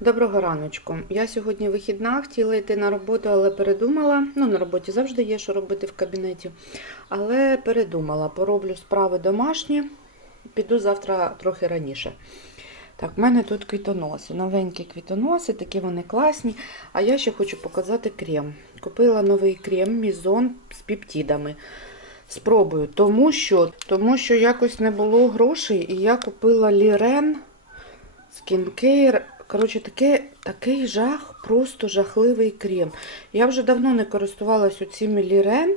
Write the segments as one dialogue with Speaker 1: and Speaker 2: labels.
Speaker 1: Доброго раночку. Я сьогодні вихідна, хотіла йти на роботу, але передумала. Ну, на роботі завжди є, що робити в кабінеті. Але передумала, пороблю справи домашні, піду завтра трохи раніше. Так, в мене тут квітоноси, новенькі квітоноси, такі вони класні. А я ще хочу показати крем. Купила новий крем Мізон з пептидами. Спробую, тому що, тому що якось не було грошей, і я купила Лірен Скінкейр. Коротше, таке, такий жах, просто жахливий крем. Я вже давно не користувалась цими Лірен.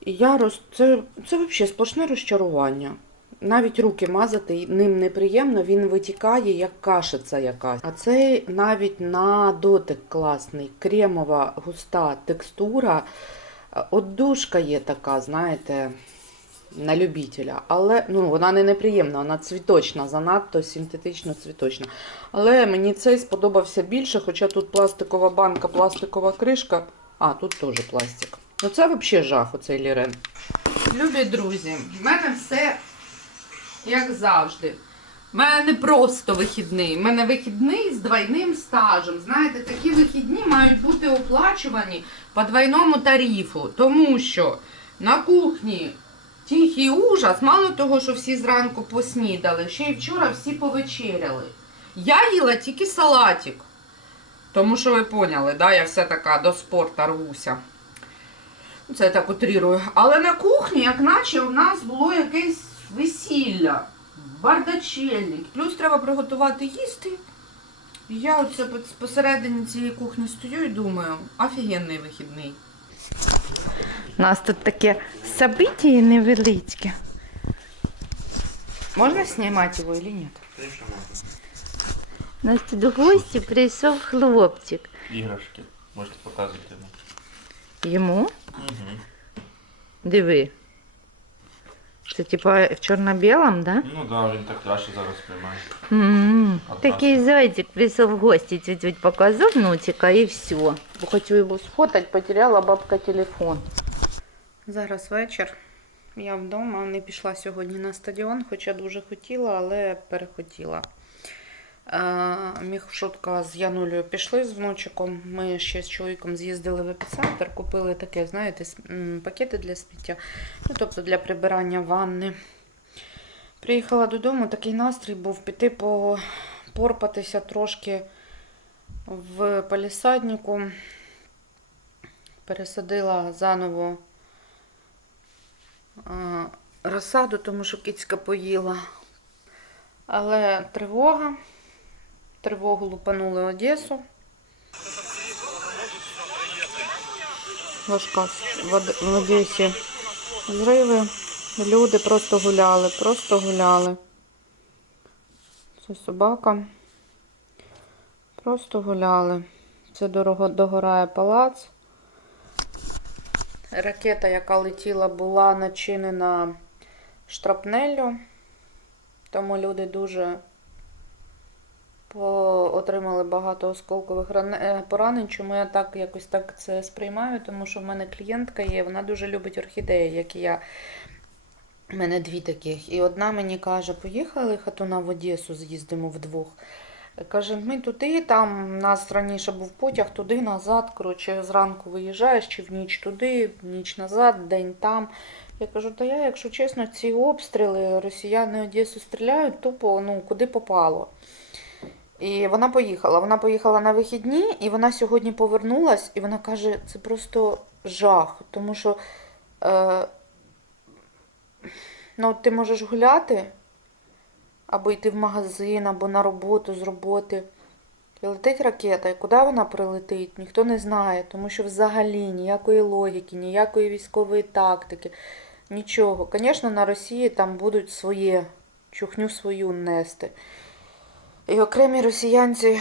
Speaker 1: І я роз... це, це взагалі сплошне розчарування. Навіть руки мазати ним неприємно, він витікає, як кашиця якась. А цей навіть на дотик класний, кремова, густа текстура. Отдушка є така, знаєте, на любителя. Але ну, вона не неприємна, вона цвіточна, занадто синтетично цвіточна. Але мені цей сподобався більше, хоча тут пластикова банка, пластикова кришка. А, тут теж пластик. Ну це взагалі жах, оцей лірен. Любі друзі, в мене все як завжди. У мене не просто вихідний, в мене вихідний з двойним стажем. Знаєте, такі вихідні мають бути оплачувані по двойному тарифу, тому що на кухні тихий ужас, мало того, що всі зранку поснідали, ще й вчора всі повечеряли. Я їла тільки салатик. Тому що ви поняли, да, я все така до спорту рвуся. Ну, Це так утрірую. Але на кухні, як наче, у нас було якесь весілля, бардачельник. Плюс треба приготувати їсти. І я оце посередині цієї кухні стою і думаю, офігенний вихідний. У нас тут таке событие невеличке. Можна знімати його чи ні?
Speaker 2: У нас тут в гості прийшов хлопчик.
Speaker 3: Іграшки. Можете показувати йому.
Speaker 2: Йому
Speaker 3: Угу.
Speaker 2: диви. Це типа в чорно-білому, да?
Speaker 3: Ну да, він так краще зараз приймає.
Speaker 2: м
Speaker 3: А
Speaker 2: Такий зайчик прийшов в гості, чуть-чуть показав нутика і все.
Speaker 1: Бо хочу його сфотати, потеряла бабка телефон. Зараз вечір. Я вдома не пішла сьогодні на стадіон, хоча дуже хотіла, але перехотіла. Е, Міхшутка з Янулею пішли з внучиком. Ми ще з чоловіком з'їздили в епіцентр, купили таке, знаєте, пакети для сміття, ну, тобто для прибирання ванни. Приїхала додому, такий настрій був піти по порпатися трошки в палісаднику. Пересадила заново розсаду, тому що кицька поїла. Але тривога. Тривогу лупанули Одесу. Важка в Одесі зриви. Люди просто гуляли, просто гуляли. Це собака. Просто гуляли. Це дорого догорає палац. Ракета, яка летіла, була начинена штрапнеллю, тому люди дуже отримали багато осколкових е, поранень. Чому я так якось так це сприймаю? Тому що в мене клієнтка є, вона дуже любить орхідеї, як і я. У мене дві таких. І одна мені каже, поїхали хатуна в Одесу, з'їздимо вдвох. Каже, ми туди, там у нас раніше був потяг, туди, назад. Коротше, зранку виїжджаєш, чи в ніч туди, в ніч назад, день там. Я кажу, та я, якщо чесно, ці обстріли, росіяни Одесу стріляють, тупо ну, куди попало. І вона поїхала. Вона поїхала на вихідні, і вона сьогодні повернулась, і вона каже, це просто жах. Тому що е, ну, ти можеш гуляти, або йти в магазин, або на роботу з роботи. І летить ракета, і куди вона прилетить, ніхто не знає, тому що взагалі ніякої логіки, ніякої військової тактики, нічого. Звісно, на Росії там будуть своє, чухню свою нести. І окремі росіянці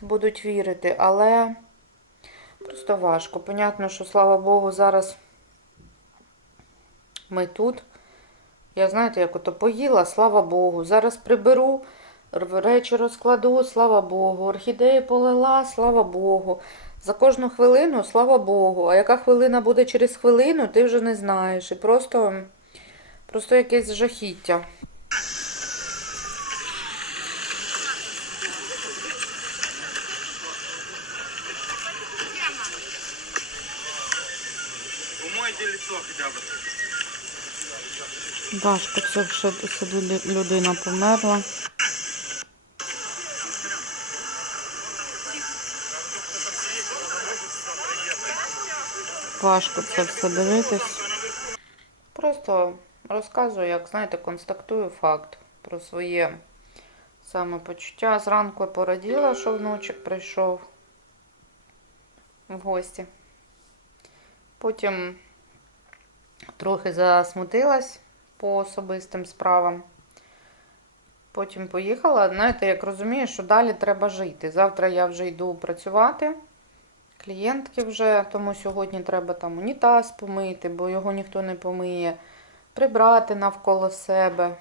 Speaker 1: будуть вірити, але просто важко. Понятно, що слава Богу, зараз ми тут. Я знаєте, як ото поїла, слава Богу. Зараз приберу, речі розкладу, слава Богу. Орхідеї полила, слава Богу. За кожну хвилину, слава Богу. А яка хвилина буде через хвилину, ти вже не знаєш. І просто, просто якесь жахіття. Умойте лицо хотя бы. Важко це вже людина померла. Важко це все дивитись. Просто розказую, як знаєте, констатую факт про своє самопочуття. Зранку пораділа, що внучик прийшов в гості. Потім трохи засмутилась по особистим справам. Потім поїхала. Знаєте, як розумію, що далі треба жити. Завтра я вже йду працювати. Клієнтки вже, тому сьогодні треба там унітаз помити, бо його ніхто не помиє, прибрати навколо себе.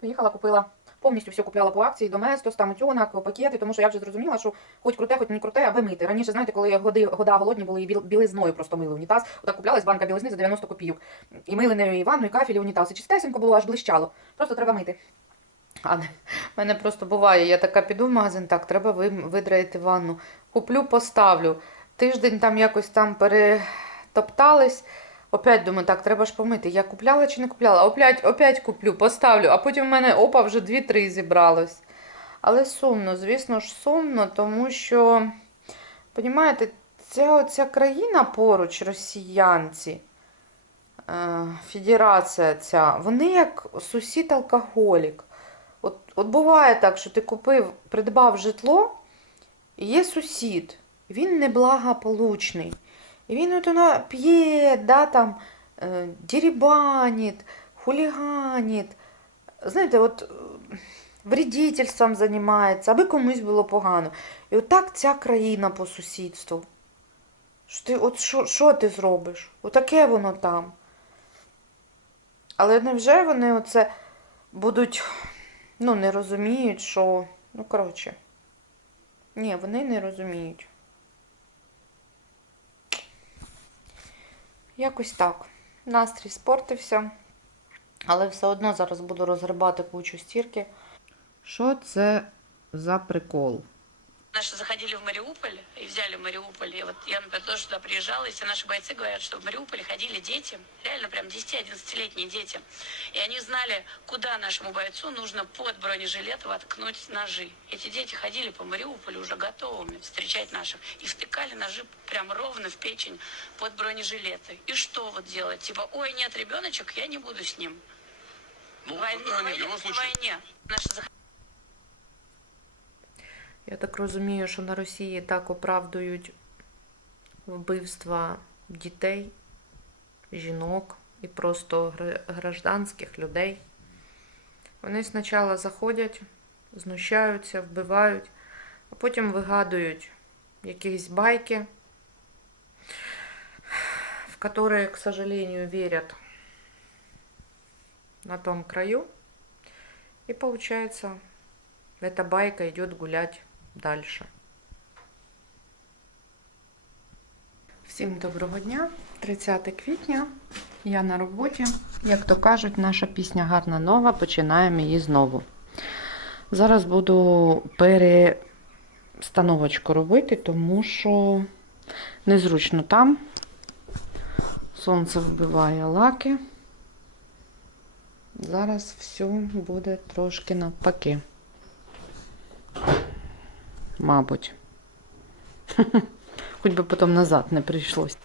Speaker 1: Поїхала, купила. Повністю все купляла по акції, доместос, там утюнок, пакети, тому що я вже зрозуміла, що хоч круте, хоч не круте, аби мити. Раніше, знаєте, коли годи, года голодні були і біл- білизною просто мили унітаз, отак куплялась банка білизни за 90 копійок. І мили нею і ванну, і кафель, і унітаз. І чистесенько було, аж блищало. Просто треба мити. А в мене просто буває, я така піду в магазин, так, треба видраїти ванну. Куплю, поставлю. Тиждень там якось там перетоптались. Опять думаю, так, треба ж помити. Я купляла чи не купляла? Опять, опять куплю, поставлю. А потім в мене опа, вже 2-3 зібралось. Але сумно, звісно ж, сумно, тому що, понімаєте, ця оця країна поруч, росіянці, е, федерація ця, вони як сусід-алкоголік. От, от буває так, що ти купив, придбав житло, і є сусід, він неблагополучний. І він от воно п'є, да, там, е, дерибанить, хуліганить. Знаєте, от е, вредительством займається, аби комусь було погано. І отак ця країна по сусідству. Що ти, от що, що ти зробиш? Отаке воно там. Але невже вони оце будуть, ну, не розуміють, що. Ну, коротше. Ні, вони не розуміють. Якось так. Настрій спортився, але все одно зараз буду розгребати кучу стірки. Що це за прикол?
Speaker 4: Наши заходили в Мариуполь и взяли Мариуполь. И вот я, например, тоже туда приезжала, и все наши бойцы говорят, что в Мариуполе ходили дети, реально прям 10-11-летние дети. И они знали, куда нашему бойцу нужно под бронежилет воткнуть ножи. Эти дети ходили по Мариуполю уже готовыми встречать наших. И втыкали ножи прям ровно в печень под бронежилеты. И что вот делать? Типа, ой, нет, ребеночек, я не буду с ним.
Speaker 5: Ну,
Speaker 4: Войне-
Speaker 5: э, нет, в любом случае,
Speaker 4: войне. Наши заходили
Speaker 1: Я так розумію, що на Росії так оправдують вбивства дітей, жінок і просто гра- гражданських людей. Вони спочатку заходять, знущаються, вбивають, а потім вигадують якісь байки, в которые, к сожалению, верят на том краю. И получается, эта байка идет гулять дальше. Всім доброго дня, 30 квітня. Я на роботі. Як то кажуть, наша пісня гарна нова, починаємо її знову. Зараз буду перестановочку робити, тому що незручно там. Сонце вбиває лаки. Зараз все буде трошки навпаки. Мабуть. Хоч би потім назад не прийшлось.